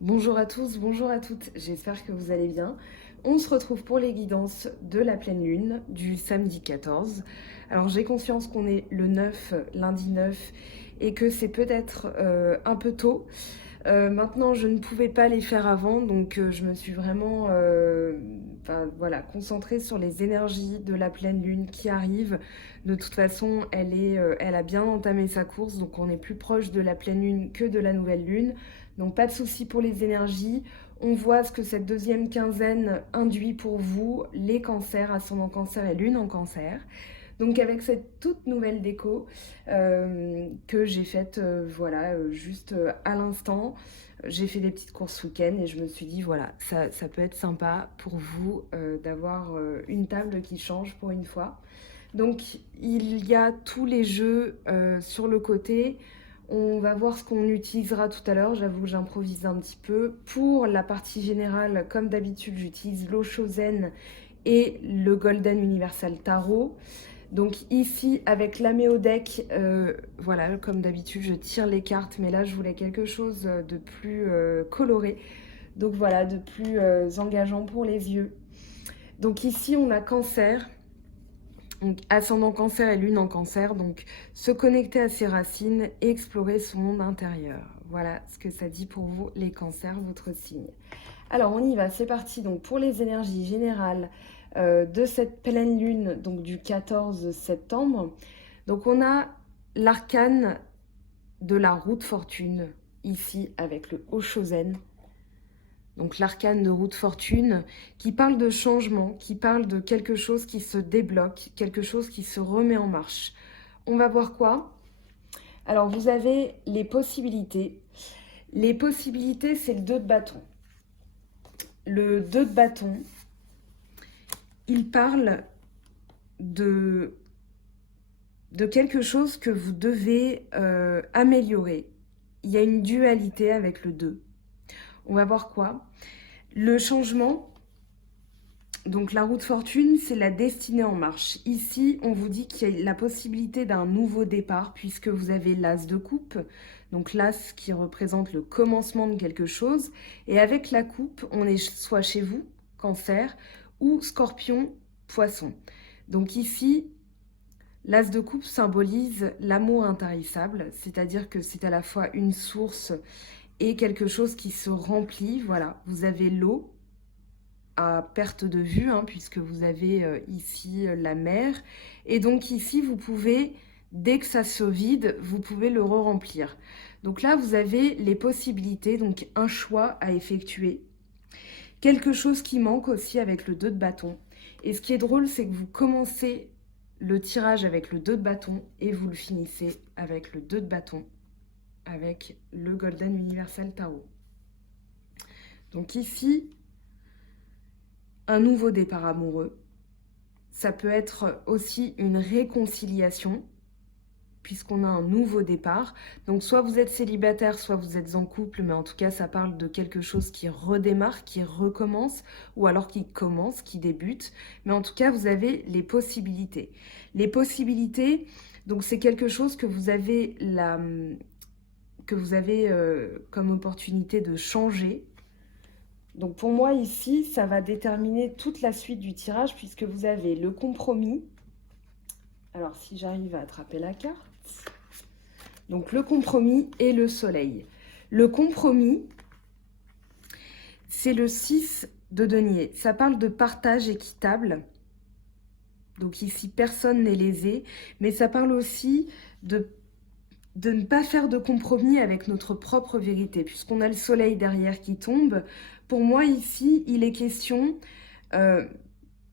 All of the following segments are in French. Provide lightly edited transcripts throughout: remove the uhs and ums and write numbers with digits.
Bonjour à tous, bonjour à toutes, j'espère que vous allez bien. On se retrouve pour les guidances de la pleine lune du samedi 14. Alors j'ai conscience qu'on est le 9, lundi 9, et que c'est peut-être un peu tôt. Maintenant, je ne pouvais pas les faire avant, donc je me suis vraiment voilà, concentrée sur les énergies de la pleine lune qui arrive. De toute façon, elle a bien entamé sa course, donc on est plus proche de la pleine lune que de la nouvelle lune. Donc pas de souci pour les énergies. On voit ce que cette deuxième quinzaine induit pour vous, les cancers, ascendant cancer et lune en cancer. Donc avec cette toute nouvelle déco que j'ai faite juste à l'instant, j'ai fait des petites courses week-end et je me suis dit voilà, ça peut être sympa pour vous d'avoir une table qui change pour une fois. Donc il y a tous les jeux sur le côté. On va voir ce qu'on utilisera tout à l'heure. J'avoue que j'improvise un petit peu. Pour la partie générale, comme d'habitude, j'utilise l'Oshozen et le Golden Universal Tarot. Donc ici, avec l'Améo Deck, voilà, comme d'habitude, je tire les cartes, mais là, je voulais quelque chose de plus coloré. Donc voilà, de plus engageant pour les yeux. Donc ici, on a Cancer. Donc, ascendant cancer et lune en cancer, donc se connecter à ses racines et explorer son monde intérieur. Voilà ce que ça dit pour vous, les cancers, votre signe. Alors, on y va, c'est parti. Donc, pour les énergies générales de cette pleine lune, donc du 14 septembre, donc on a l'arcane de la roue de fortune, ici avec le Oshozen. Donc l'arcane de roue de fortune, qui parle de changement, qui parle de quelque chose qui se débloque, quelque chose qui se remet en marche. On va voir quoi? Alors vous avez les possibilités. Les possibilités, c'est le 2 de bâton. Le 2 de bâton, il parle de quelque chose que vous devez améliorer. Il y a une dualité avec le 2. On va voir quoi? Le changement, donc la roue de fortune, c'est la destinée en marche. Ici, on vous dit qu'il y a la possibilité d'un nouveau départ puisque vous avez l'as de coupe. Donc l'as qui représente le commencement de quelque chose. Et avec la coupe, on est soit chez vous, cancer, ou scorpion, poisson. Donc ici, l'as de coupe symbolise l'amour intarissable, c'est-à-dire que c'est à la fois une source et quelque chose qui se remplit. Voilà, vous avez l'eau à perte de vue, puisque vous avez ici la mer. Et donc ici, vous pouvez, dès que ça se vide, vous pouvez le re-remplir. Donc là, vous avez les possibilités, donc un choix à effectuer. Quelque chose qui manque aussi avec le 2 de bâton. Et ce qui est drôle, c'est que vous commencez le tirage avec le 2 de bâton et vous le finissez avec le 2 de bâton, avec le Golden Universal Tarot. Donc ici, un nouveau départ amoureux. Ça peut être aussi une réconciliation, puisqu'on a un nouveau départ. Donc soit vous êtes célibataire, soit vous êtes en couple, mais en tout cas ça parle de quelque chose qui redémarre, qui recommence, ou alors qui commence, qui débute. Mais en tout cas, vous avez les possibilités. Les possibilités, donc c'est quelque chose que vous avez comme opportunité de changer. Donc pour moi ici, ça va déterminer toute la suite du tirage puisque vous avez le compromis. Alors si j'arrive à attraper la carte. Donc le compromis et le soleil. Le compromis, c'est le 6 de denier. Ça parle de partage équitable. Donc ici, personne n'est lésé. Mais ça parle aussi de ne pas faire de compromis avec notre propre vérité. Puisqu'on a le soleil derrière qui tombe. Pour moi ici, il est question...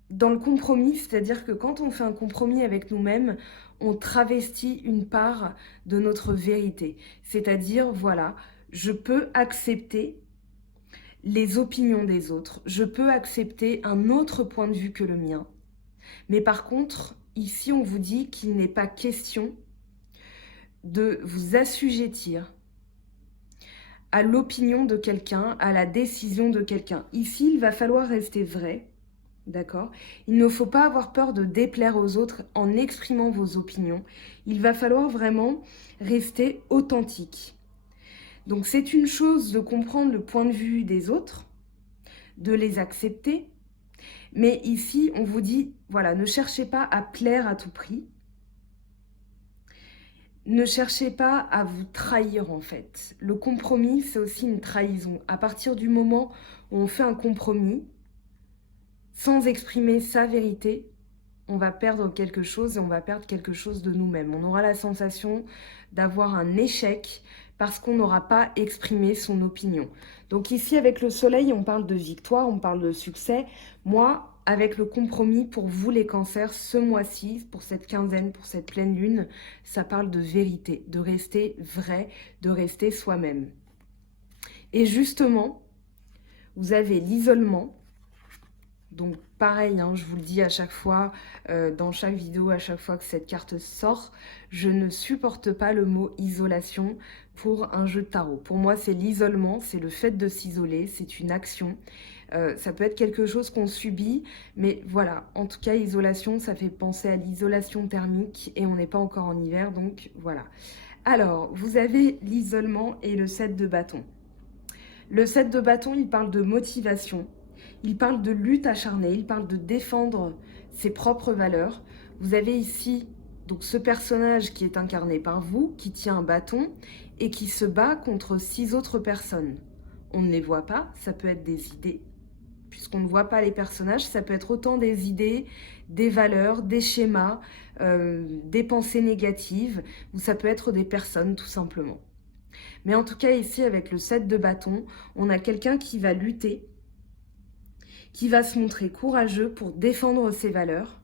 dans le compromis, c'est-à-dire que quand on fait un compromis avec nous-mêmes, on travestit une part de notre vérité. C'est-à-dire, voilà, je peux accepter les opinions des autres, je peux accepter un autre point de vue que le mien. Mais par contre, ici, on vous dit qu'il n'est pas question de vous assujettir à l'opinion de quelqu'un, à la décision de quelqu'un. Ici, il va falloir rester vrai. D'accord? Il ne faut pas avoir peur de déplaire aux autres en exprimant vos opinions. Il va falloir vraiment rester authentique. Donc c'est une chose de comprendre le point de vue des autres, de les accepter. Mais ici, on vous dit, voilà, ne cherchez pas à plaire à tout prix. Ne cherchez pas à vous trahir en fait. Le compromis, c'est aussi une trahison. À partir du moment où on fait un compromis, sans exprimer sa vérité, on va perdre quelque chose et on va perdre quelque chose de nous-mêmes. On aura la sensation d'avoir un échec parce qu'on n'aura pas exprimé son opinion. Donc ici, avec le soleil, on parle de victoire, on parle de succès. Moi, avec le compromis, pour vous les cancers, ce mois-ci, pour cette quinzaine, pour cette pleine lune, ça parle de vérité, de rester vrai, de rester soi-même. Et justement, vous avez l'isolement. Donc pareil, hein, je vous le dis à chaque fois, dans chaque vidéo, à chaque fois que cette carte sort, je ne supporte pas le mot isolation pour un jeu de tarot. Pour moi, c'est l'isolement, c'est le fait de s'isoler, c'est une action. Ça peut être quelque chose qu'on subit, mais voilà, en tout cas, isolation, ça fait penser à l'isolation thermique et on n'est pas encore en hiver, donc voilà. Alors, vous avez l'isolement et le 7 de bâton. Le 7 de bâton, il parle de motivation. Il parle de lutte acharnée, il parle de défendre ses propres valeurs. Vous avez ici donc ce personnage qui est incarné par vous, qui tient un bâton et qui se bat contre 6 autres personnes. On ne les voit pas, ça peut être des idées. Puisqu'on ne voit pas les personnages, ça peut être autant des idées, des valeurs, des schémas, des pensées négatives, ou ça peut être des personnes tout simplement. Mais en tout cas ici, avec le 7 de bâton, on a quelqu'un qui va lutter, qui va se montrer courageux pour défendre ses valeurs.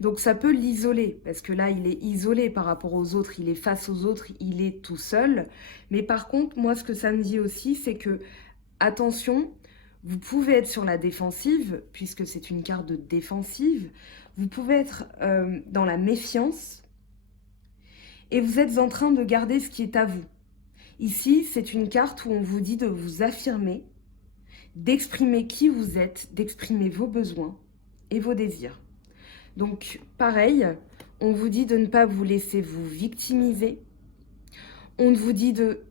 Donc ça peut l'isoler, parce que là, il est isolé par rapport aux autres, il est face aux autres, il est tout seul. Mais par contre, moi, ce que ça me dit aussi, c'est que, attention, vous pouvez être sur la défensive, puisque c'est une carte de défensive. Vous pouvez être dans la méfiance, et vous êtes en train de garder ce qui est à vous. Ici, c'est une carte où on vous dit de vous affirmer, d'exprimer qui vous êtes, d'exprimer vos besoins et vos désirs. Donc, pareil, on vous dit de ne pas vous laisser vous victimiser. On vous dit de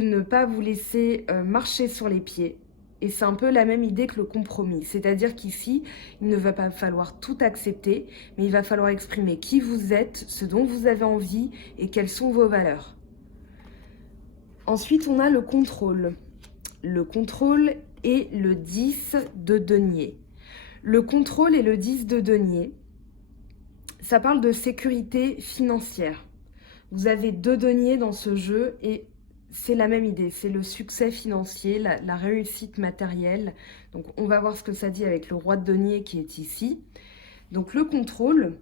ne pas vous laisser marcher sur les pieds. Et c'est un peu la même idée que le compromis. C'est-à-dire qu'ici, il ne va pas falloir tout accepter, mais il va falloir exprimer qui vous êtes, ce dont vous avez envie et quelles sont vos valeurs. Ensuite, on a le contrôle. Le contrôle et le 10 de denier. Le contrôle et le 10 de denier, ça parle de sécurité financière. Vous avez 2 deniers dans ce jeu et c'est la même idée, c'est le succès financier, la réussite matérielle. Donc on va voir ce que ça dit avec le roi de denier qui est ici. Donc le contrôle,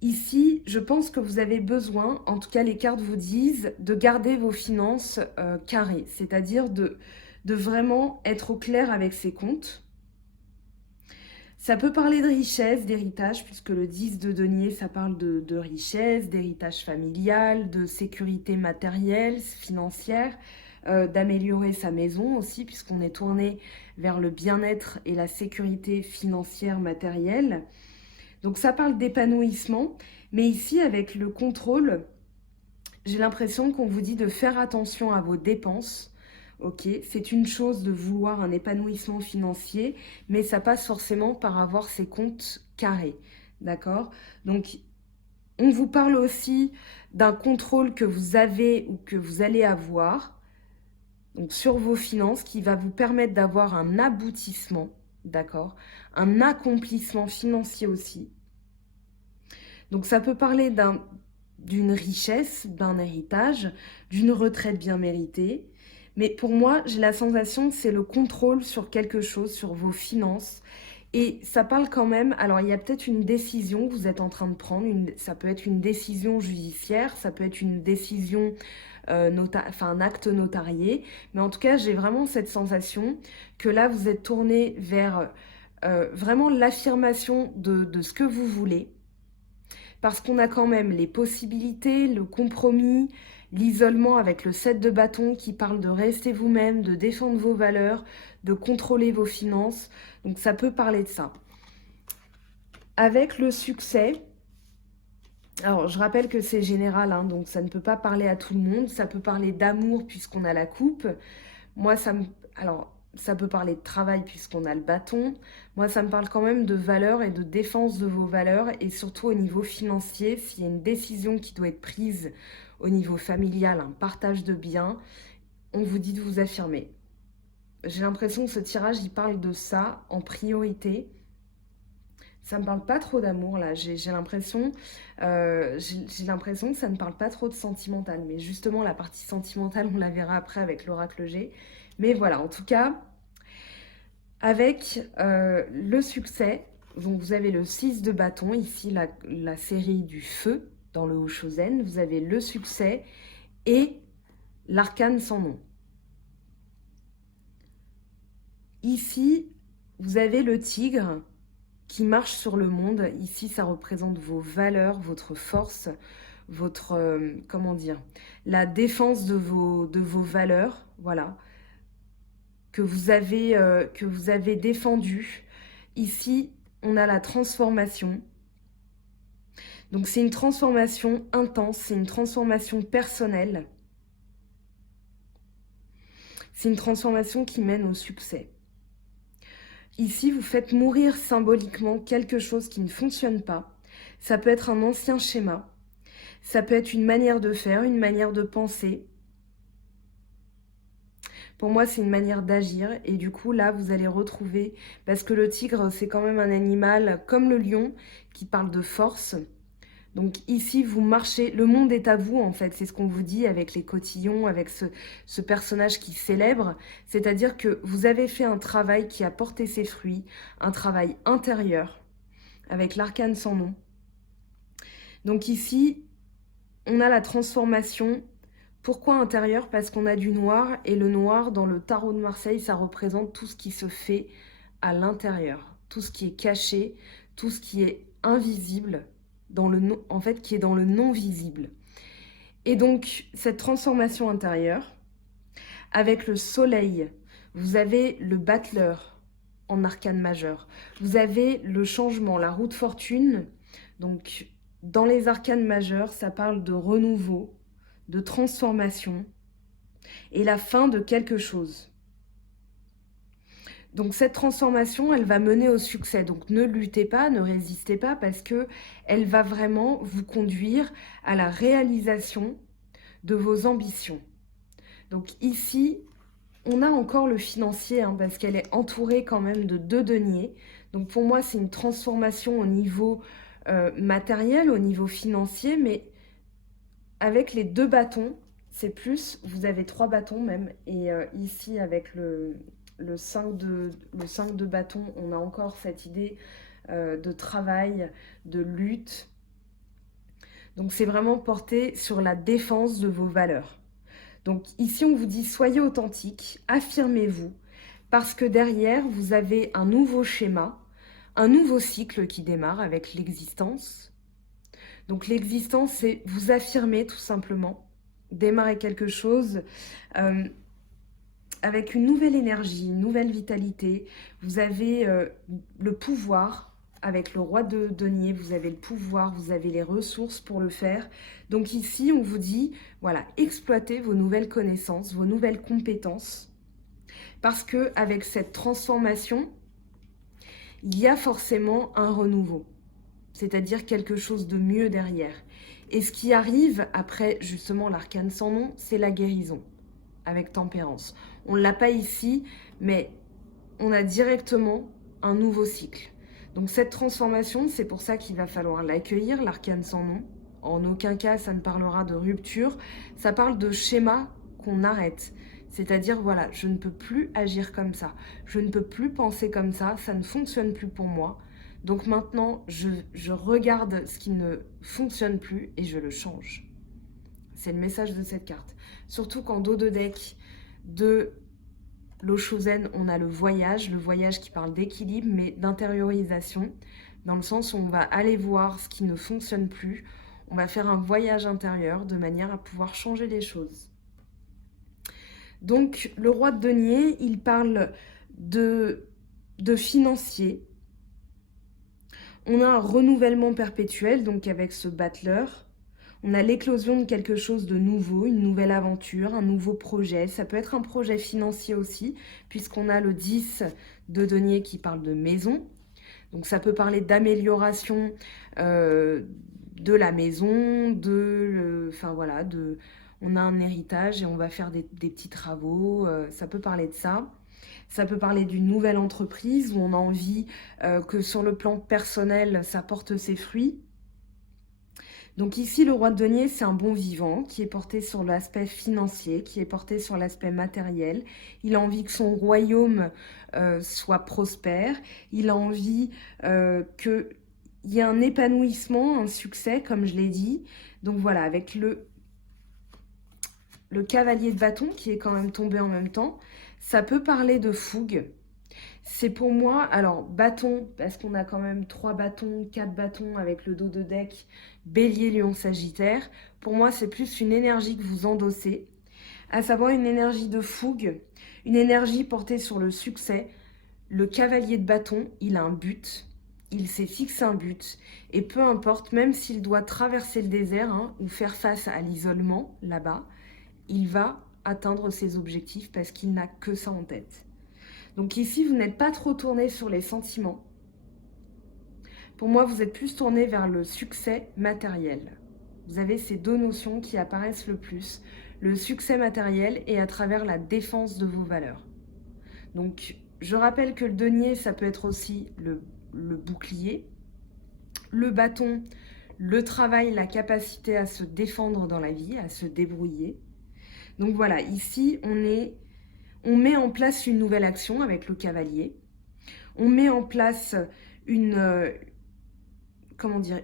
ici, je pense que vous avez besoin, en tout cas les cartes vous disent, de garder vos finances carrées, c'est-à-dire de vraiment être au clair avec ses comptes. Ça peut parler de richesse, d'héritage, puisque le 10 de denier, ça parle de richesse, d'héritage familial, de sécurité matérielle, financière, d'améliorer sa maison aussi, puisqu'on est tourné vers le bien-être et la sécurité financière matérielle. Donc ça parle d'épanouissement, mais ici, avec le contrôle, j'ai l'impression qu'on vous dit de faire attention à vos dépenses. Ok, c'est une chose de vouloir un épanouissement financier, mais ça passe forcément par avoir ses comptes carrés, d'accord? Donc, on vous parle aussi d'un contrôle que vous avez ou que vous allez avoir donc, sur vos finances qui va vous permettre d'avoir un aboutissement, d'accord? Un accomplissement financier aussi. Donc, ça peut parler d'une richesse, d'un héritage, d'une retraite bien méritée. Mais pour moi, j'ai la sensation que c'est le contrôle sur quelque chose, sur vos finances. Et ça parle quand même, alors il y a peut-être une décision que vous êtes en train de prendre, ça peut être une décision judiciaire, ça peut être une décision, un acte notarié. Mais en tout cas, j'ai vraiment cette sensation que là, vous êtes tourné vers vraiment l'affirmation de ce que vous voulez. Parce qu'on a quand même les possibilités, le compromis, l'isolement avec le 7 de bâton qui parle de rester vous-même, de défendre vos valeurs, de contrôler vos finances. Donc ça peut parler de ça. Avec le succès, Alors, je rappelle que c'est général, hein, donc ça ne peut pas parler à tout le monde. Ça peut parler d'amour puisqu'on a la coupe. Moi, alors, ça peut parler de travail puisqu'on a le bâton. Moi, ça me parle quand même de valeurs et de défense de vos valeurs et surtout au niveau financier, s'il y a une décision qui doit être prise au niveau familial, un partage de biens, on vous dit de vous affirmer. J'ai l'impression que ce tirage, il parle de ça en priorité. Ça me parle pas trop d'amour là. J'ai l'impression que ça ne parle pas trop de sentimental. Mais justement, la partie sentimentale, on la verra après avec l'oracle G. Mais voilà, en tout cas, avec le succès, donc vous avez le 6 de bâton, ici la série du feu dans le Hoshozen. Vous avez le succès et l'arcane sans nom. Ici, vous avez le tigre qui marche sur le monde. Ici, ça représente vos valeurs, votre force, votre, comment dire, la défense de vos valeurs, voilà, que vous avez défendu. Ici, on a la transformation. Donc, c'est une transformation intense, c'est une transformation personnelle. C'est une transformation qui mène au succès. Ici, vous faites mourir symboliquement quelque chose qui ne fonctionne pas. Ça peut être un ancien schéma. Ça peut être une manière de faire, une manière de penser. Pour moi, c'est une manière d'agir. Et du coup, là, vous allez retrouver... Parce que le tigre, c'est quand même un animal comme le lion qui parle de force. Donc ici, vous marchez... Le monde est à vous, en fait. C'est ce qu'on vous dit avec les cotillons, avec ce personnage qui célèbre. C'est-à-dire que vous avez fait un travail qui a porté ses fruits, un travail intérieur, avec l'arcane sans nom. Donc ici, on a la transformation. Pourquoi intérieur? Parce qu'on a du noir, et le noir, dans le tarot de Marseille, ça représente tout ce qui se fait à l'intérieur, tout ce qui est caché, tout ce qui est invisible, en fait, qui est dans le non-visible. Et donc, cette transformation intérieure, avec le soleil, vous avez le battleur en arcane majeur, vous avez le changement, la roue de fortune. Donc, dans les arcanes majeures, ça parle de renouveau, de transformation et la fin de quelque chose. Donc cette transformation, elle va mener au succès. Donc ne luttez pas, ne résistez pas parce que elle va vraiment vous conduire à la réalisation de vos ambitions. Donc ici, on a encore le financier parce qu'elle est entourée quand même de 2 deniers. Donc pour moi, c'est une transformation au niveau matériel, au niveau financier, mais avec les 2 bâtons, c'est plus, vous avez 3 bâtons même, et ici avec le 5 de bâton, on a encore cette idée de travail, de lutte. Donc c'est vraiment porté sur la défense de vos valeurs. Donc ici on vous dit soyez authentique, affirmez-vous, parce que derrière vous avez un nouveau schéma, un nouveau cycle qui démarre avec l'existence. Donc l'existence, c'est vous affirmer tout simplement, démarrer quelque chose avec une nouvelle énergie, une nouvelle vitalité. Vous avez le pouvoir, avec le roi de denier, vous avez le pouvoir, vous avez les ressources pour le faire. Donc ici, on vous dit, voilà, exploitez vos nouvelles connaissances, vos nouvelles compétences, parce que avec cette transformation, il y a forcément un renouveau, c'est-à-dire quelque chose de mieux derrière. Et ce qui arrive après justement l'arcane sans nom, c'est la guérison, avec tempérance. On ne l'a pas ici, mais on a directement un nouveau cycle. Donc cette transformation, c'est pour ça qu'il va falloir l'accueillir, l'arcane sans nom. En aucun cas, ça ne parlera de rupture. Ça parle de schéma qu'on arrête. C'est-à-dire, voilà, je ne peux plus agir comme ça. Je ne peux plus penser comme ça. Ça ne fonctionne plus pour moi. Donc maintenant, je regarde ce qui ne fonctionne plus et je le change. C'est le message de cette carte. Surtout qu'en dos de deck de l'Hoshozen, on a le voyage qui parle d'équilibre, mais d'intériorisation, dans le sens où on va aller voir ce qui ne fonctionne plus, on va faire un voyage intérieur de manière à pouvoir changer les choses. Donc le roi de denier, il parle de financier. On a un renouvellement perpétuel, donc avec ce battleur. On a l'éclosion de quelque chose de nouveau, une nouvelle aventure, un nouveau projet. Ça peut être un projet financier aussi, puisqu'on a le 10 de denier qui parle de maison. Donc ça peut parler d'amélioration de la maison, enfin voilà, on a un héritage et on va faire des petits travaux. Ça peut parler de ça. Ça peut parler d'une nouvelle entreprise où on a envie que sur le plan personnel, ça porte ses fruits. Donc ici, le roi de denier, c'est un bon vivant qui est porté sur l'aspect financier, qui est porté sur l'aspect matériel. Il a envie que son royaume soit prospère. Il a envie qu'il y ait un épanouissement, un succès, comme je l'ai dit. Donc voilà, avec le cavalier de bâton qui est quand même tombé en même temps, ça peut parler de fougue. C'est pour moi, alors bâton, parce qu'on a quand même 3 bâtons, 4 bâtons avec le dos de deck, bélier, lion, sagittaire. Pour moi, c'est plus une énergie que vous endossez, à savoir une énergie de fougue, une énergie portée sur le succès. Le cavalier de bâton, il a un but, il s'est fixé un but, et peu importe, même s'il doit traverser le désert hein, ou faire face à l'isolement là-bas, il va atteindre ses objectifs parce qu'il n'a que ça en tête. Donc ici, vous n'êtes pas trop tourné sur les sentiments. Pour moi, vous êtes plus tourné vers le succès matériel. Vous avez ces deux notions qui apparaissent le plus, le succès matériel et à travers la défense de vos valeurs. Donc, je rappelle que le denier, ça peut être aussi le bouclier, le bâton, le travail, la capacité à se défendre dans la vie, à se débrouiller. Donc voilà, ici, on met en place une nouvelle action avec le cavalier. On met en place une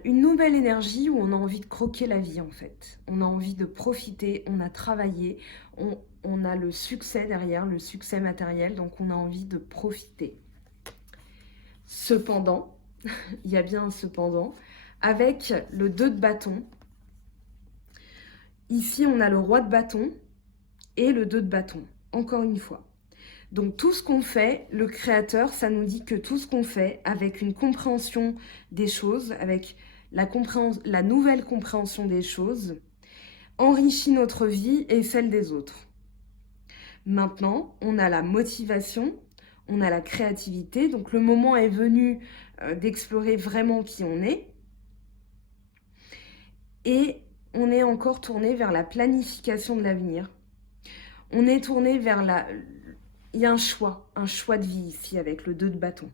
nouvelle énergie où on a envie de croquer la vie en fait. On a envie de profiter, on a travaillé, on a le succès derrière, le succès matériel, donc on a envie de profiter. Cependant, il y a bien un cependant, avec le 2 de bâton, ici on a le roi de bâton et le 2 de bâton, encore une fois. Donc tout ce qu'on fait, le créateur, ça nous dit que tout ce qu'on fait avec une compréhension des choses, avec la nouvelle compréhension des choses, enrichit notre vie et celle des autres. Maintenant, on a la motivation, on a la créativité, donc le moment est venu d'explorer vraiment qui on est. Et on est encore tourné vers la planification de l'avenir. On est tourné vers il y a un choix de vie ici avec le 2 de bâton.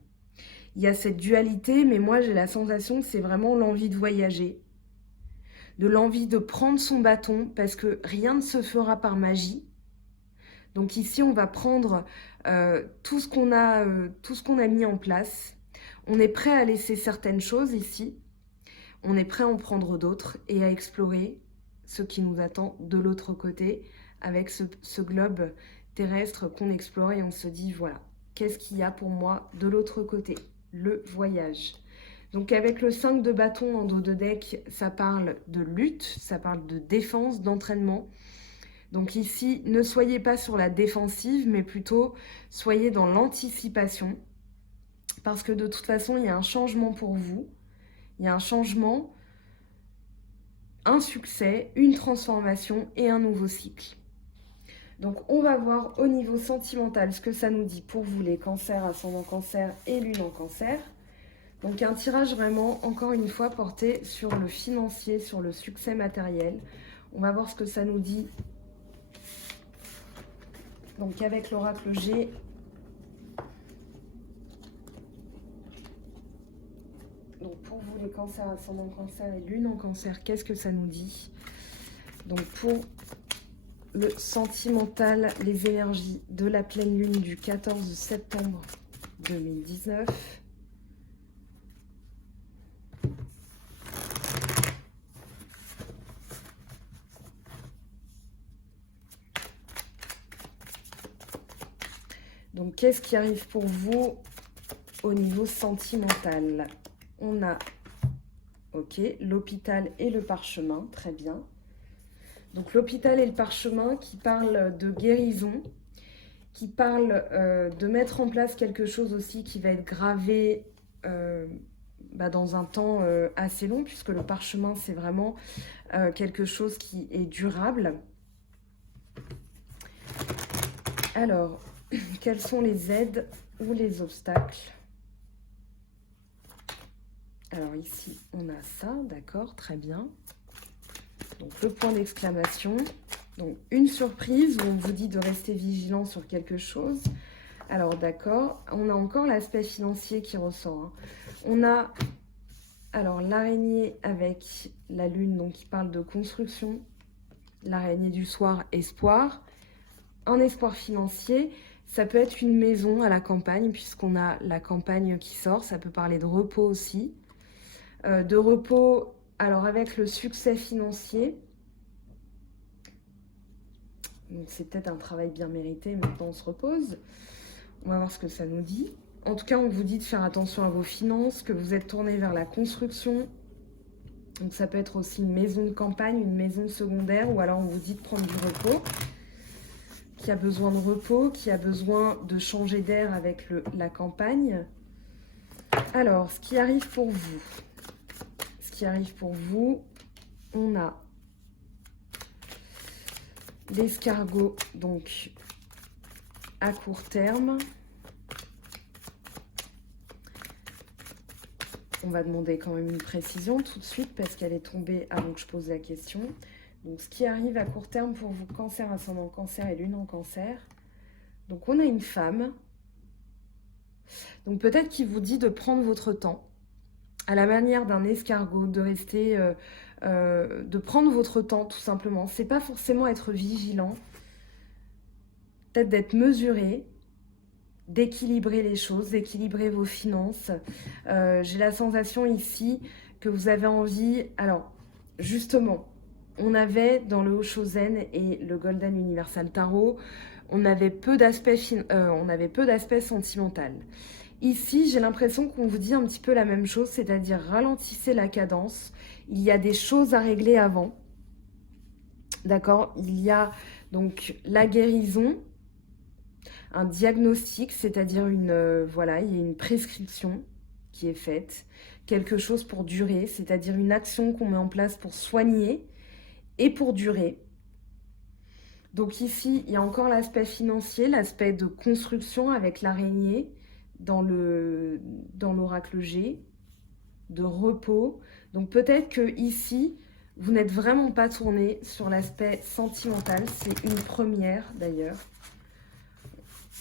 Il y a cette dualité, mais moi j'ai la sensation que c'est vraiment l'envie de voyager, de l'envie de prendre son bâton, parce que rien ne se fera par magie. Donc ici on va prendre tout ce qu'on a mis en place. On est prêt à laisser certaines choses ici, on est prêt à en prendre d'autres et à explorer ce qui nous attend de l'autre côté avec ce globe terrestre qu'on explore et on se dit voilà, qu'est-ce qu'il y a pour moi de l'autre côté? Le voyage. Donc avec le 5 de bâton en dos de deck, ça parle de lutte, ça parle de défense, d'entraînement. Donc ici, ne soyez pas sur la défensive, mais plutôt soyez dans l'anticipation. Parce que de toute façon, il y a un changement pour vous. Il y a un changement, un succès, une transformation et un nouveau cycle. Donc on va voir au niveau sentimental ce que ça nous dit pour vous les cancers, ascendant cancer et lune en cancer. Donc un tirage vraiment, encore une fois, porté sur le financier, sur le succès matériel. On va voir ce que ça nous dit. Donc avec l'oracle G. Donc pour vous les cancers, ascendant cancer et lune en cancer, qu'est-ce que ça nous dit? Donc pour le sentimental, les énergies de la pleine lune du 14 septembre 2019. Donc, qu'est-ce qui arrive pour vous au niveau sentimental? On a, ok, l'hôpital et le parchemin, très bien. Donc l'hôpital et le parchemin qui parlent de guérison, qui parlent de mettre en place quelque chose aussi qui va être gravé dans un temps assez long, puisque le parchemin, c'est vraiment quelque chose qui est durable. Alors, quelles sont les aides ou les obstacles? Alors ici, on a ça, d'accord, très bien. Donc le point d'exclamation. Donc une surprise où on vous dit de rester vigilant sur quelque chose. Alors d'accord, on a encore l'aspect financier qui ressort. Hein. On a alors l'araignée avec la lune, donc qui parle de construction. L'araignée du soir, espoir. Un espoir financier, ça peut être une maison à la campagne, puisqu'on a la campagne qui sort. Ça peut parler de repos aussi. De repos, alors avec le succès financier. Donc c'est peut-être un travail bien mérité, maintenant on se repose. On va voir ce que ça nous dit. En tout cas, on vous dit de faire attention à vos finances, que vous êtes tourné vers la construction. Donc ça peut être aussi une maison de campagne, une maison secondaire, ou alors on vous dit de prendre du repos. Qui a besoin de repos, qui a besoin de changer d'air avec la campagne. Alors, ce qui arrive pour vous. Ce qui arrive pour vous, on a l'escargot, donc à court terme. On va demander quand même une précision tout de suite parce qu'elle est tombée avant que je pose la question. Donc, ce qui arrive à court terme pour vous, cancer, ascendant cancer et lune en cancer. Donc, on a une femme. Donc, peut-être qu'il vous dit de prendre votre temps, à la manière d'un escargot, de rester, de prendre votre temps tout simplement. C'est pas forcément être vigilant, peut-être d'être mesuré, d'équilibrer les choses, d'équilibrer vos finances. J'ai la sensation ici que vous avez envie... Alors, justement, on avait dans le Hoshozen et le Golden Universal Tarot, on avait peu d'aspect sentimental. Ici, j'ai l'impression qu'on vous dit un petit peu la même chose, c'est-à-dire ralentissez la cadence. Il y a des choses à régler avant. D'accord? Il y a donc la guérison, un diagnostic, c'est-à-dire voilà, il y a une prescription qui est faite, quelque chose pour durer, c'est-à-dire une action qu'on met en place pour soigner et pour durer. Donc ici, il y a encore l'aspect financier, l'aspect de construction avec l'araignée dans l'oracle G, de repos. Donc peut-être que ici, vous n'êtes vraiment pas tourné sur l'aspect sentimental. C'est une première d'ailleurs.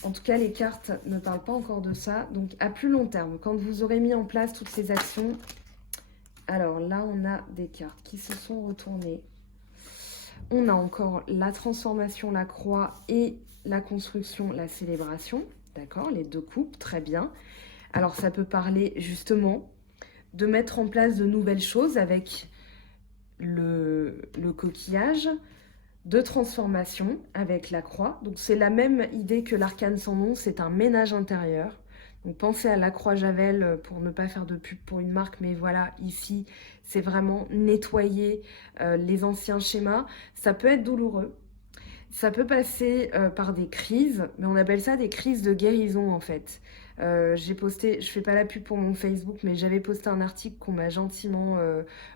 En tout cas, les cartes ne parlent pas encore de ça. Donc à plus long terme, quand vous aurez mis en place toutes ces actions, alors là, on a des cartes qui se sont retournées. On a encore la transformation, la croix et la construction, la célébration. D'accord, les deux coupes, très bien. Alors ça peut parler justement de mettre en place de nouvelles choses avec le coquillage, de transformation avec la croix. Donc c'est la même idée que l'arcane sans nom, c'est un ménage intérieur. Donc pensez à la croix Javel pour ne pas faire de pub pour une marque, mais voilà, ici, c'est vraiment nettoyer les anciens schémas. Ça peut être douloureux. Ça peut passer par des crises, mais on appelle ça des crises de guérison en fait. J'ai posté, je fais pas la pub pour mon Facebook, mais j'avais posté un article qu'on m'a gentiment,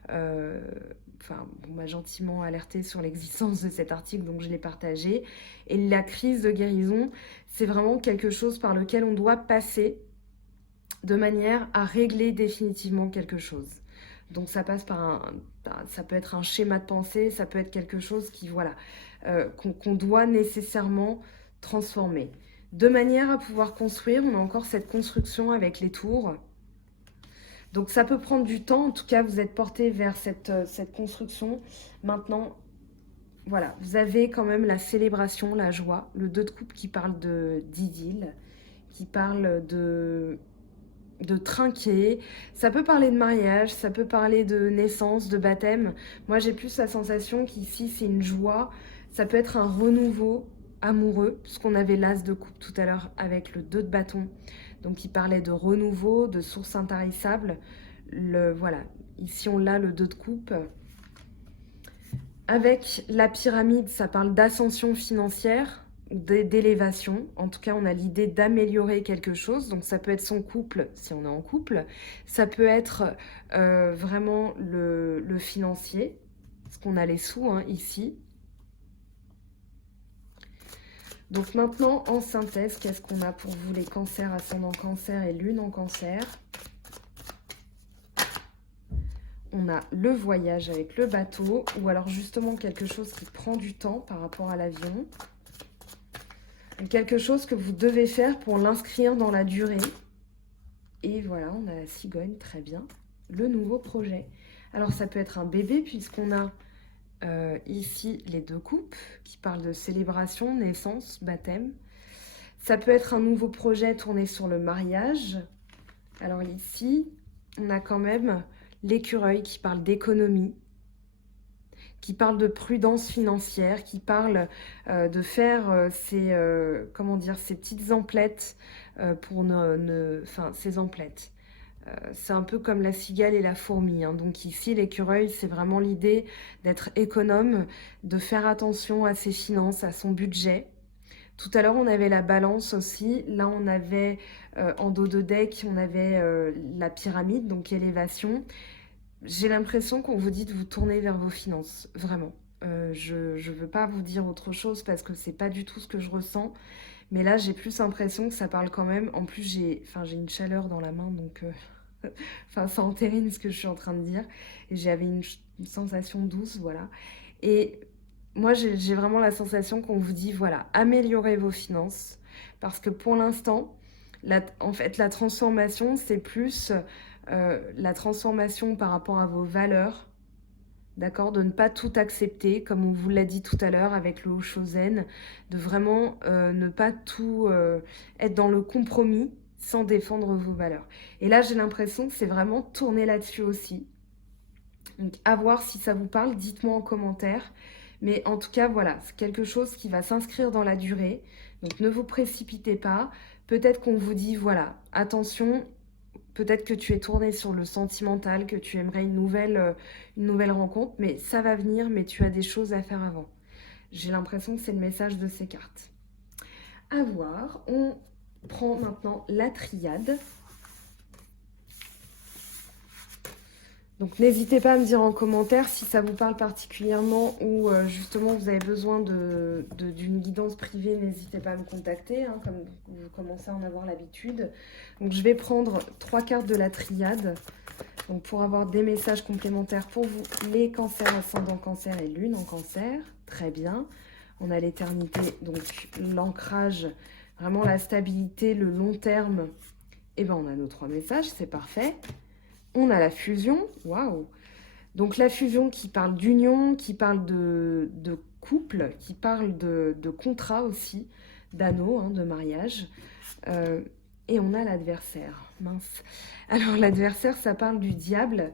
on m'a gentiment alerté sur l'existence de cet article, donc je l'ai partagé. Et la crise de guérison, c'est vraiment quelque chose par lequel on doit passer de manière à régler définitivement quelque chose. Donc ça passe par ça peut être un schéma de pensée, ça peut être quelque chose qui, voilà, qu'on doit nécessairement transformer. De manière à pouvoir construire, on a encore cette construction avec les tours. Donc ça peut prendre du temps, en tout cas vous êtes porté vers cette construction. Maintenant, voilà, vous avez quand même la célébration, la joie, le 2 de coupe qui parle d'idylle, qui parle de trinquer. Ça peut parler de mariage, ça peut parler de naissance, de baptême. Moi, j'ai plus la sensation qu'ici, c'est une joie. Ça peut être un renouveau amoureux, puisqu'on avait l'as de coupe tout à l'heure avec le 2 de bâton. Donc, il parlait de renouveau, de source intarissable. Voilà, ici, on l'a, le 2 de coupe. Avec la pyramide, ça parle d'ascension financière. d'élévation. En tout cas, on a l'idée d'améliorer quelque chose. Donc, ça peut être son couple, si on est en couple. Ça peut être vraiment le financier, parce qu'on a les sous hein, ici. Donc maintenant, en synthèse, qu'est-ce qu'on a pour vous les cancers, ascendant cancer et lune en cancer? On a le voyage avec le bateau, ou alors justement quelque chose qui prend du temps par rapport à l'avion. Quelque chose que vous devez faire pour l'inscrire dans la durée. Et voilà, on a la cigogne, très bien. Le nouveau projet. Alors ça peut être un bébé puisqu'on a ici les 2 coupes qui parlent de célébration, naissance, baptême. Ça peut être un nouveau projet tourné sur le mariage. Alors ici, on a quand même l'écureuil qui parle d'économie, qui parle de prudence financière, qui parle de faire ces petites emplettes pour ces emplettes. C'est un peu comme la cigale et la fourmi. Hein. Donc ici, l'écureuil, c'est vraiment l'idée d'être économe, de faire attention à ses finances, à son budget. Tout à l'heure, on avait la balance aussi. Là, on avait, en dos de deck, on avait la pyramide, donc élévation. J'ai l'impression qu'on vous dit de vous tourner vers vos finances, vraiment. Je ne veux pas vous dire autre chose parce que c'est pas du tout ce que je ressens. Mais là, j'ai plus l'impression que ça parle quand même. En plus, j'ai une chaleur dans la main, donc ça entérine ce que je suis en train de dire. Et j'avais une sensation douce, voilà. Et moi, j'ai vraiment la sensation qu'on vous dit, voilà, améliorez vos finances. Parce que pour l'instant, en fait, la transformation, c'est plus la transformation par rapport à vos valeurs. D'accord, de ne pas tout accepter, comme on vous l'a dit tout à l'heure avec le Hoshozen, de vraiment ne pas tout être dans le compromis sans défendre vos valeurs. Et là, j'ai l'impression que c'est vraiment tourné là-dessus aussi. Donc, à voir si ça vous parle, dites-moi en commentaire. Mais en tout cas, voilà, c'est quelque chose qui va s'inscrire dans la durée. Donc, ne vous précipitez pas. Peut-être qu'on vous dit, voilà, attention, peut-être que tu es tourné sur le sentimental, que tu aimerais une nouvelle rencontre, mais ça va venir, mais tu as des choses à faire avant. J'ai l'impression que c'est le message de ces cartes. À voir, on prend maintenant la triade. Donc n'hésitez pas à me dire en commentaire si ça vous parle particulièrement ou justement vous avez besoin d'une guidance privée, n'hésitez pas à me contacter, hein, comme vous commencez à en avoir l'habitude. Donc je vais prendre 3 cartes de la triade donc, pour avoir des messages complémentaires pour vous, les cancers, ascendant cancer et lune en cancer. Très bien. On a l'éternité, donc l'ancrage, vraiment la stabilité, le long terme. Et bien on a nos 3 messages, c'est parfait. On a la fusion, waouh! Donc la fusion qui parle d'union, qui parle de couple, qui parle de contrat aussi, d'anneau, hein, de mariage. Et on a l'adversaire, mince. Alors l'adversaire, ça parle du diable.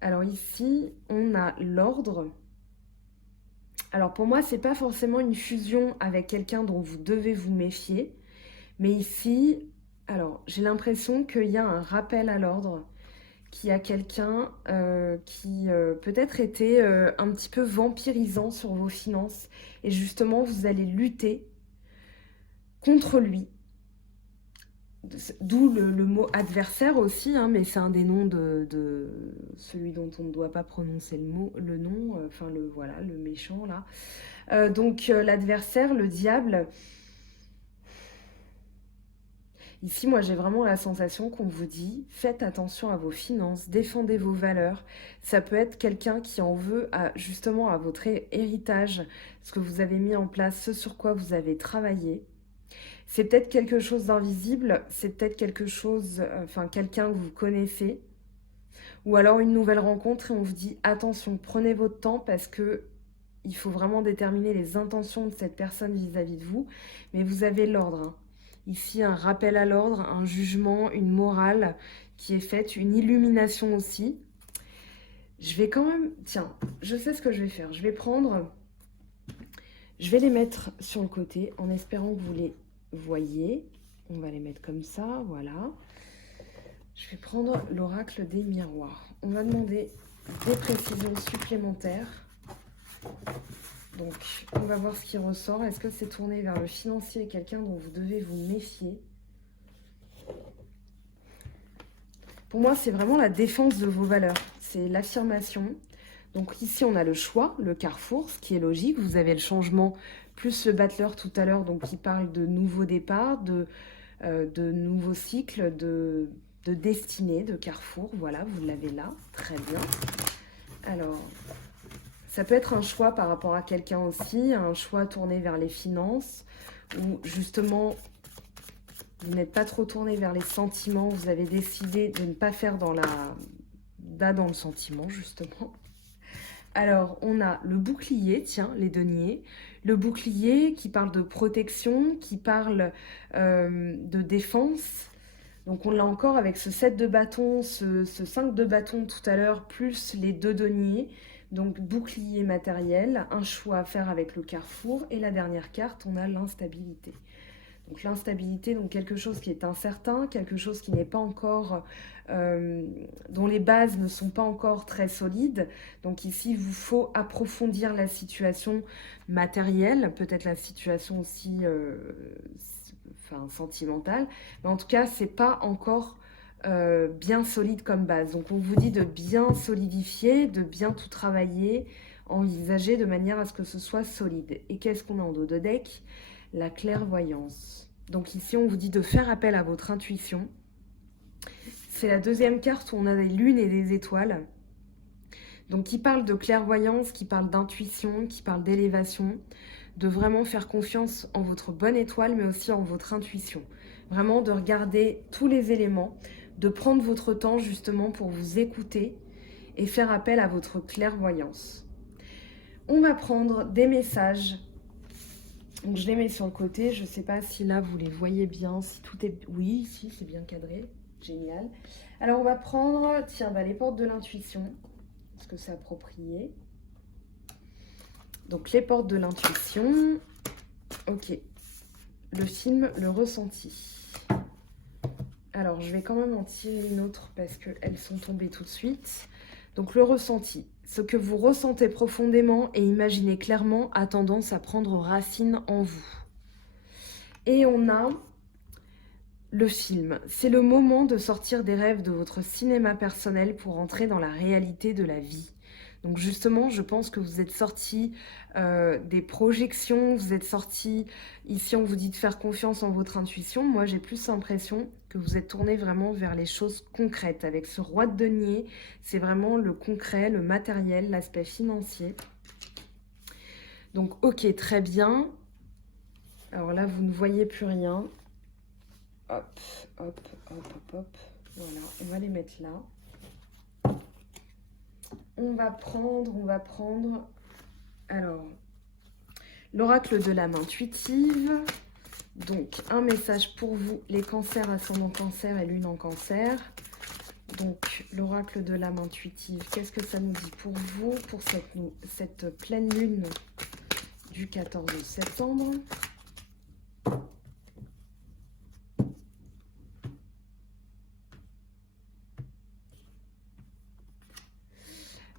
Alors ici, on a l'ordre. Alors pour moi, c'est pas forcément une fusion avec quelqu'un dont vous devez vous méfier. Mais ici, alors j'ai l'impression qu'il y a un rappel à l'ordre, qu'il y a quelqu'un qui peut-être était un petit peu vampirisant sur vos finances. Et justement, vous allez lutter contre lui. D'où le mot adversaire aussi, hein, mais c'est un des noms de celui dont on ne doit pas prononcer le nom, voilà, le méchant là. Donc l'adversaire, le diable. Ici, moi, j'ai vraiment la sensation qu'on vous dit, faites attention à vos finances, défendez vos valeurs. Ça peut être quelqu'un qui en veut justement à votre héritage, ce que vous avez mis en place, ce sur quoi vous avez travaillé. C'est peut-être quelque chose d'invisible, c'est peut-être quelque chose, quelqu'un que vous connaissez. Ou alors une nouvelle rencontre et on vous dit, attention, prenez votre temps parce que il faut vraiment déterminer les intentions de cette personne vis-à-vis de vous. Mais vous avez l'ordre, hein. Ici, un rappel à l'ordre, un jugement, une morale qui est faite, une illumination aussi. Je vais quand même... Tiens, je sais ce que je vais faire. Je vais les mettre sur le côté en espérant que vous les voyez. On va les mettre comme ça, voilà. Je vais prendre l'oracle des miroirs. On va demander des précisions supplémentaires. Donc, on va voir ce qui ressort. Est-ce que c'est tourné vers le financier et quelqu'un dont vous devez vous méfier? Pour moi, c'est vraiment la défense de vos valeurs. C'est l'affirmation. Donc ici, on a le choix, le carrefour, ce qui est logique. Vous avez le changement, plus le battleur tout à l'heure, donc qui parle de nouveaux départs, de nouveaux cycles, de destinée, de carrefour. Voilà, vous l'avez là. Très bien. Alors, ça peut être un choix par rapport à quelqu'un aussi, un choix tourné vers les finances, ou justement, vous n'êtes pas trop tourné vers les sentiments, vous avez décidé de ne pas faire dans le sentiment, justement. Alors, on a le bouclier, tiens, les deniers. Le bouclier qui parle de protection, qui parle de défense. Donc, on l'a encore avec ce 7 de bâton, ce 5 de bâton tout à l'heure, plus les 2 deniers. Donc, bouclier matériel, un choix à faire avec le carrefour. Et la dernière carte, on a l'instabilité. Donc l'instabilité, donc quelque chose qui est incertain, quelque chose qui n'est pas encore, dont les bases ne sont pas encore très solides. Donc ici, il vous faut approfondir la situation matérielle, peut-être la situation aussi sentimentale. Mais en tout cas, c'est pas encore bien solide comme base. Donc on vous dit de bien solidifier, de bien tout travailler, envisager de manière à ce que ce soit solide. Et qu'est-ce qu'on a en dos de deck? La clairvoyance. Donc ici, on vous dit de faire appel à votre intuition. C'est la deuxième carte où on a des lunes et des étoiles. Donc qui parle de clairvoyance, qui parle d'intuition, qui parle d'élévation, de vraiment faire confiance en votre bonne étoile, mais aussi en votre intuition. Vraiment de regarder tous les éléments, de prendre votre temps justement pour vous écouter et faire appel à votre clairvoyance. On va prendre des messages. Donc je les mets sur le côté, je ne sais pas si là vous les voyez bien, si tout est... Oui, ici c'est bien cadré, génial. Alors on va prendre, tiens, les portes de l'intuition, parce que c'est approprié. Donc les portes de l'intuition, ok. Le film, le ressenti. Alors je vais quand même en tirer une autre parce qu'elles sont tombées tout de suite. Donc le ressenti, ce que vous ressentez profondément et imaginez clairement a tendance à prendre racine en vous. Et on a le film. C'est le moment de sortir des rêves de votre cinéma personnel pour entrer dans la réalité de la vie. Donc justement, je pense que vous êtes sortis des projections, vous êtes sortis, ici on vous dit de faire confiance en votre intuition. Moi j'ai plus l'impression que vous êtes tourné vraiment vers les choses concrètes. Avec ce roi de denier, c'est vraiment le concret, le matériel, l'aspect financier. Donc ok, très bien. Alors là, vous ne voyez plus rien. Hop, hop, hop, hop, hop. Voilà, on va les mettre là. On va prendre, alors, l'oracle de l'âme intuitive. Donc, un message pour vous, les cancers, ascendant cancer et lune en cancer. Donc, l'oracle de l'âme intuitive, qu'est-ce que ça nous dit pour vous, pour cette pleine lune du 14 septembre?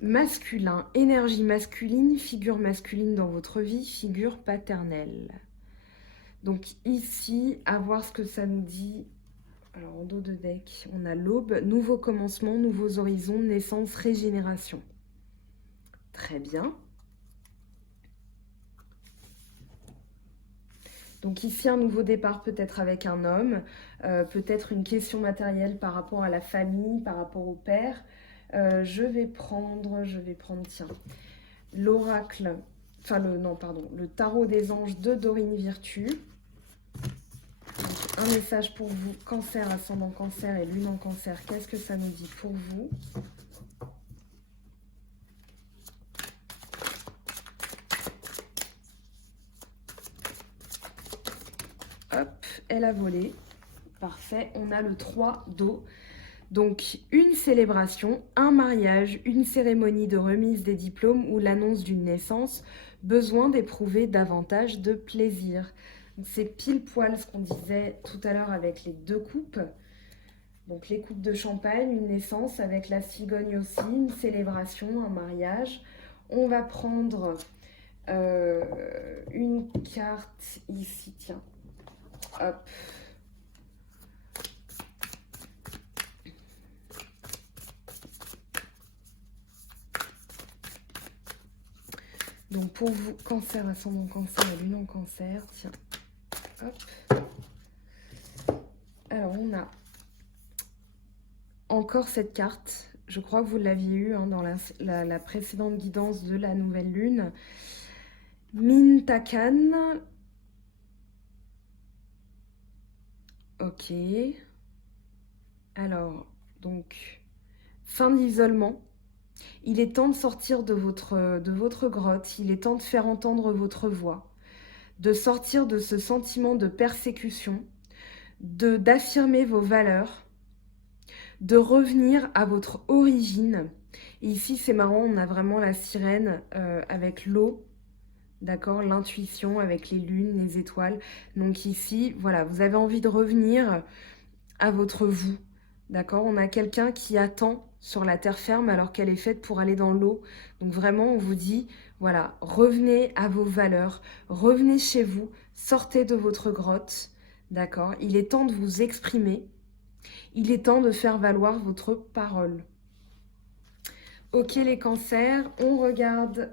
Masculin, énergie masculine, figure masculine dans votre vie, figure paternelle. Donc ici, à voir ce que ça nous dit. Alors en dos de deck, on a l'aube, nouveau commencement, nouveaux horizons, naissance, régénération. Très bien. Donc ici, un nouveau départ peut-être avec un homme, peut-être une question matérielle par rapport à la famille, par rapport au père. Je vais prendre, tiens, l'oracle, le tarot des anges de Dorine Virtue. Donc, un message pour vous, cancer, ascendant cancer et lune en cancer. Qu'est-ce que ça nous dit pour vous? Hop, elle a volé. Parfait, on a le 3 d'eau. Donc, une célébration, un mariage, une cérémonie de remise des diplômes ou l'annonce d'une naissance, besoin d'éprouver davantage de plaisir. C'est pile poil ce qu'on disait tout à l'heure avec les 2 coupes. Donc, les coupes de champagne, une naissance avec la cigogne aussi, une célébration, un mariage. On va prendre une carte ici, tiens. Hop. Donc pour vous, cancer, ascendant cancer et lune en cancer, tiens. Hop. Alors on a encore cette carte. Je crois que vous l'aviez eu hein, dans la précédente guidance de la nouvelle lune. Mintakan. Ok. Alors, donc, fin d'isolement. Il est temps de sortir de votre grotte. Il est temps de faire entendre votre voix. De sortir de ce sentiment de persécution. D'affirmer vos valeurs. De revenir à votre origine. Et ici, c'est marrant, on a vraiment la sirène avec l'eau. D'accord, l'intuition avec les lunes, les étoiles. Donc ici, voilà, vous avez envie de revenir à votre vous. D'accord, on a quelqu'un qui attend sur la terre ferme alors qu'elle est faite pour aller dans l'eau. Donc vraiment, on vous dit, voilà, revenez à vos valeurs, revenez chez vous, sortez de votre grotte. D'accord, il est temps de vous exprimer. Il est temps de faire valoir votre parole. Ok les cancers, on regarde,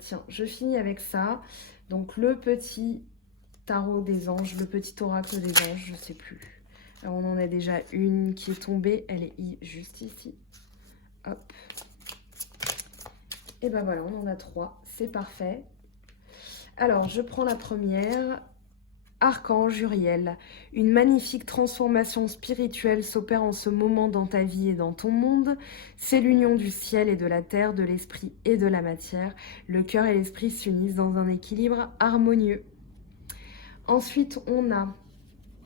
tiens, je finis avec ça. Donc le petit tarot des anges, le petit oracle des anges, je ne sais plus. Alors on en a déjà une qui est tombée, elle est juste ici. Hop. Et ben voilà, on en a 3, c'est parfait. Alors je prends la première. Archange Uriel, une magnifique transformation spirituelle s'opère en ce moment dans ta vie et dans ton monde. C'est l'union du ciel et de la terre, de l'esprit et de la matière. Le cœur et l'esprit s'unissent dans un équilibre harmonieux. Ensuite, on a,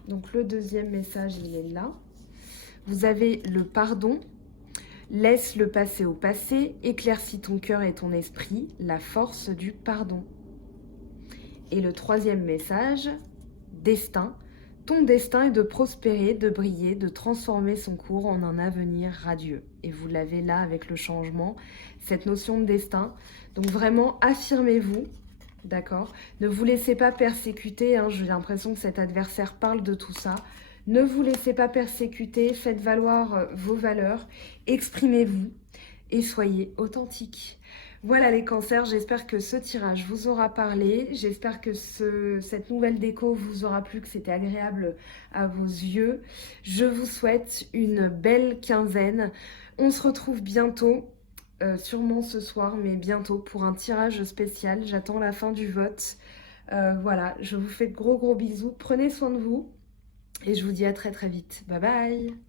donc le deuxième message, il est là. Vous avez le pardon. Laisse le passé au passé, éclaircis ton cœur et ton esprit, la force du pardon. Et le troisième message, destin. Ton destin est de prospérer, de briller, de transformer son cours en un avenir radieux. Et vous l'avez là avec le changement, cette notion de destin. Donc vraiment, affirmez-vous, d'accord? Ne vous laissez pas persécuter, hein, j'ai l'impression que cet adversaire parle de tout ça. Ne vous laissez pas persécuter, faites valoir vos valeurs, exprimez-vous et soyez authentique. Voilà les cancers, j'espère que ce tirage vous aura parlé, j'espère que cette nouvelle déco vous aura plu, que c'était agréable à vos yeux. Je vous souhaite une belle quinzaine. On se retrouve bientôt, sûrement ce soir, mais bientôt pour un tirage spécial. J'attends la fin du vote. Voilà, je vous fais de gros bisous, prenez soin de vous et je vous dis à très vite. Bye bye!